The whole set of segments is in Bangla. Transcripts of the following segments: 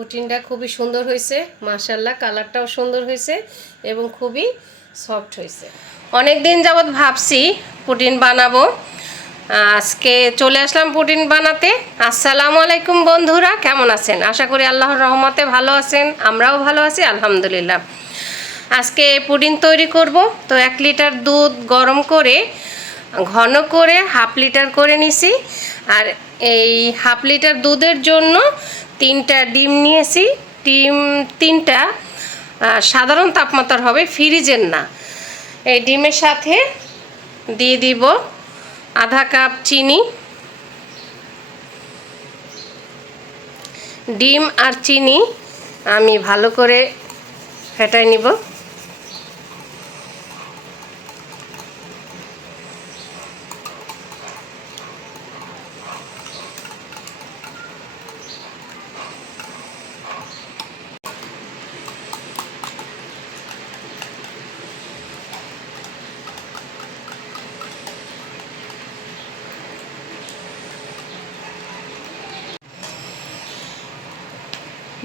পুটিনটা খুবই সুন্দর হয়েছে মাশাল্লাহ কালারটাও সুন্দর হয়েছে এবং খুবই সফট হয়েছে। অনেক দিন যাবৎ ভাবছি পুটিন বানাবো। আজকে চলে আসলাম পুটিন বানাতে। আসসালামু আলাইকুম বন্ধুরা, কেমন আছেন? আশা করি আল্লাহর রহমতে ভালো আছেন, আমরাও ভালো আছি, আলহামদুলিল্লাহ। আজকে পুডিং তৈরি করব, তো এক লিটার দুধ গরম করে, ঘন করে হাফ লিটার করে নিছি। আর এই হাফ লিটার দুধের জন্য তিনটা ডিম নিয়েছি। ডিম তিনটা সাধারণ তাপমাত্রার হবে, ফ্রিজের না। এই ডিমের সাথে দিয়ে দিব আধা কাপ চিনি, ডিম আর চিনি আমি ভালো করে ফেটাই নিব।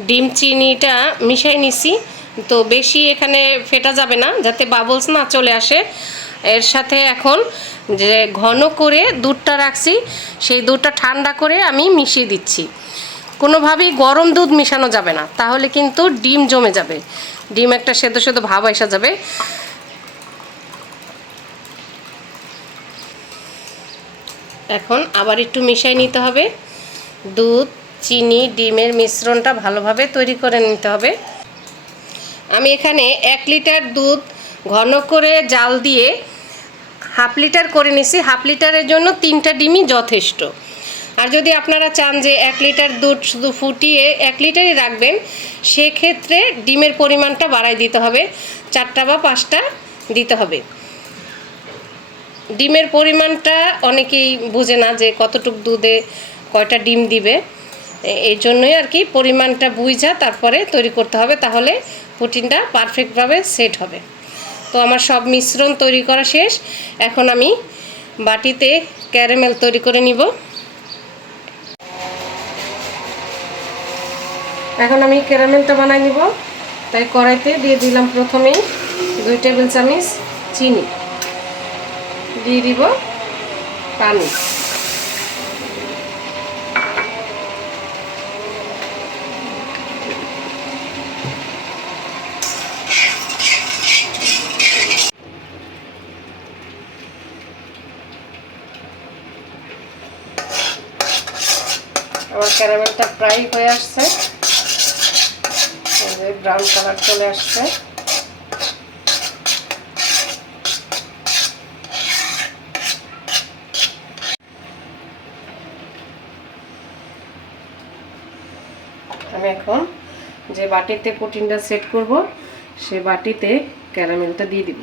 ডিম চিনিটা মিশাই নিছি। তো বেশি এখানে ফেটা যাবে না, যাতে বাবলস না চলে আসে। এর সাথে এখন যে ঘন করে দুধটা রাখছি, সেই দুধটা ঠান্ডা করে আমি মিশিয়ে দিচ্ছি। কোনোভাবেই গরম দুধ মিশানো যাবে না, তাহলে কিন্তু ডিম জমে যাবে। ডিম একটা সেদ্ধ সেদ্ধ ভাব এসে যাবে। এখন আবার একটু মিশাই নিতে হবে। দুধ চিনি, ডিমের মিশ্রণটা ভালোভাবে তৈরি করে নিতে হবে। আমি এখানে এক লিটার দুধ ঘন করে জাল দিয়ে হাফ লিটার করে নিছি। হাফ লিটারের জন্য তিনটা ডিমই যথেষ্ট। আর যদি আপনারা চান যে এক লিটার দুধ শুধু ফুটিয়ে এক লিটারই রাখবেন, সেক্ষেত্রে ডিমের পরিমাণটা বাড়াই দিতে হবে। চারটা বা পাঁচটা দিতে হবে। ডিমের পরিমাণটা অনেকেই বোঝে না যে কতটুক দুধে কয়টা ডিম দিবে। এই জন্যই আর কি পরিমাণটা বুঝা তারপরে তৈরি করতে হবে, তাহলে প্রোটিনটা পারফেক্টভাবে সেট হবে। তো আমার সব মিশ্রণ তৈরি করা শেষ। এখন আমি বাটিতে ক্যারামেল তৈরি করে নিব। এখন আমি ক্যারামেলটা বানাই নিব। তাই কড়াইতে দিয়ে দিলাম প্রথমেই দুই টেবিল চামচ চিনি। দিয়ে দিব পানি। ক্যারামেলটা প্রায় হয়ে আসছে। ব্রাউন কালার চলে আসছে। আমি এখন যে বাটিতে প্রোটিনটা সেট করব, সে বাটিতে ক্যারামেলটা দিয়ে দিব।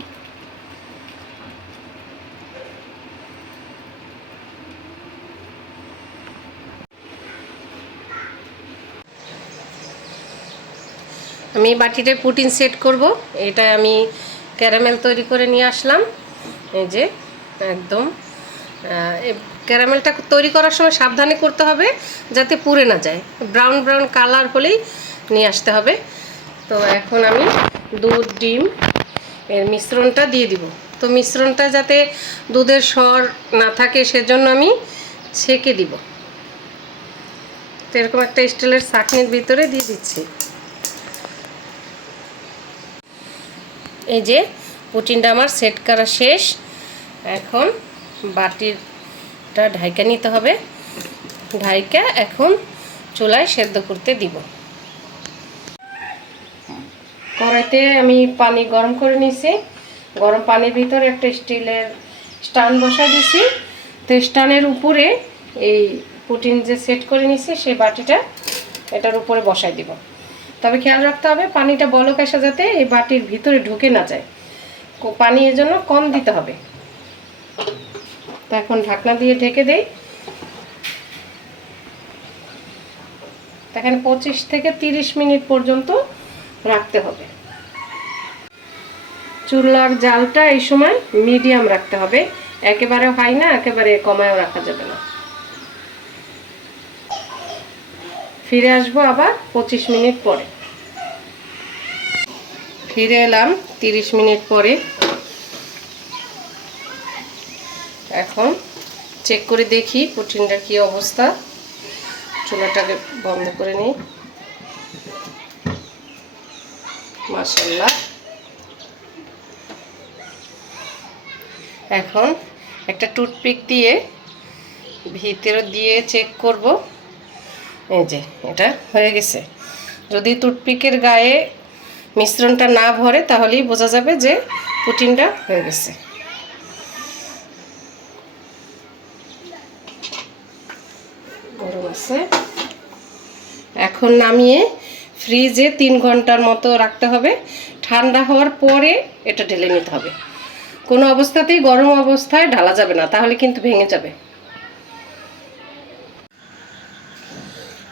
আমি বাটিতে পুটিন সেট করব। এটা আমি ক্যারামেল তৈরি করে নিয়ে আসলাম। এই যে, একদম। ক্যারামেলটা তৈরি করার সময় সাবধানে করতে হবে যাতে পুড়ে না যায়। ব্রাউন ব্রাউন কালার হলেই নিয়ে আসতে হবে। তো এখন আমি দুধ, ডিম এর মিশ্রণটা দিয়ে দিব। তো মিশ্রণটা যাতে দুধের স্বর না থাকে সেজন্য আমি ছেঁকে দিব। তো এরকম একটা স্টিলের চাকনির ভিতরে দিয়ে দিচ্ছি। এই যে পুটিনটা আমার সেট করা শেষ। এখন বাটিরটা ঢাইকা নিতে হবে। ঢাইকা এখন চুলায় সেদ্ধ করতে দিব। কড়াইতে আমি পানি গরম করে নিয়েছি। গরম পানির ভিতরে একটা স্টিলের স্টান বসা দিছি তো স্টানের উপরে এই পুটিন যে সেট করে নিছি সেই বাটিটা এটার উপরে বসাই দিব। তবে খেয়াল রাখতে হবে, পানিটা বলক আসা যাতে এই বাটির ভিতরে ঢুকে না যায়। পানি এর জন্য কম দিতে হবে। তো এখন ঢাকনা দিয়ে ঢেকে দেই। এখানে পঁচিশ থেকে তিরিশ মিনিট পর্যন্ত রাখতে হবে। চুলার জালটা এই সময় মিডিয়াম রাখতে হবে। একেবারে হাই না, একেবারে কমায়ও রাখা যাবে না। ফিরে আসব আবার পঁচিশ মিনিট পরে। ফিরে এলাম তিরিশ মিনিট পরে। এখন চেক করে দেখি প্রোটিনটার কি অবস্থা। চুলাটাকে বন্ধ করে নিই। মাসাল্লাহ এখন একটা টুথপিক দিয়ে ভিতরে দিয়ে চেক করব। এই যে, এটা হয়ে গেছে। যদি টুথপিকের গায়ে মিশ্রণটা না ভরে, তাহলেই বোঝা যাবে যে পুটিনটা হয়ে গেছে। এখন নামিয়ে ফ্রিজে তিন ঘণ্টার মতো রাখতে হবে। ঠান্ডা হওয়ার পরে এটা ঢেলে নিতে হবে। কোনো অবস্থাতেই গরম অবস্থায় ঢালা যাবে না, তাহলে কিন্তু ভেঙে যাবে।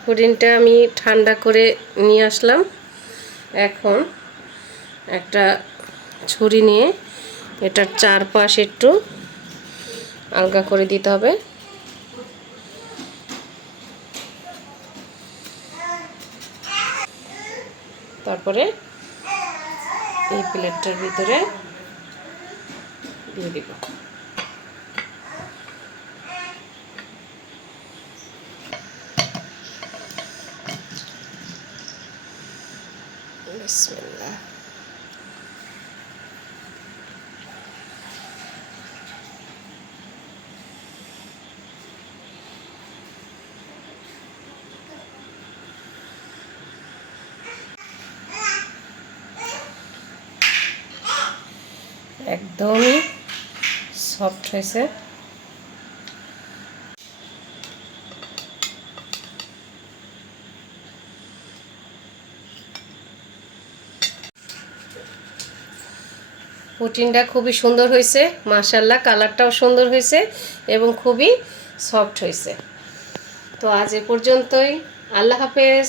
পুডিংটা আমি ঠান্ডা করে নিয়ে আসলাম। এখন একটা ছুরি নিয়ে এটার চারপাশ একটু আলগা করে দিতে হবে। তারপরে এই প্লেটটার ভিতরে দিয়ে দিব। বিসমিল্লাহ একদমই সফট হয়েছে। পুটিনটা খুবই সুন্দর হয়েছে মাশাল্লাহ কালারটাও সুন্দর হয়েছে এবং খুবই সফট হয়েছে। তো আজ এ পর্যন্তই, আল্লাহ হাফেজ।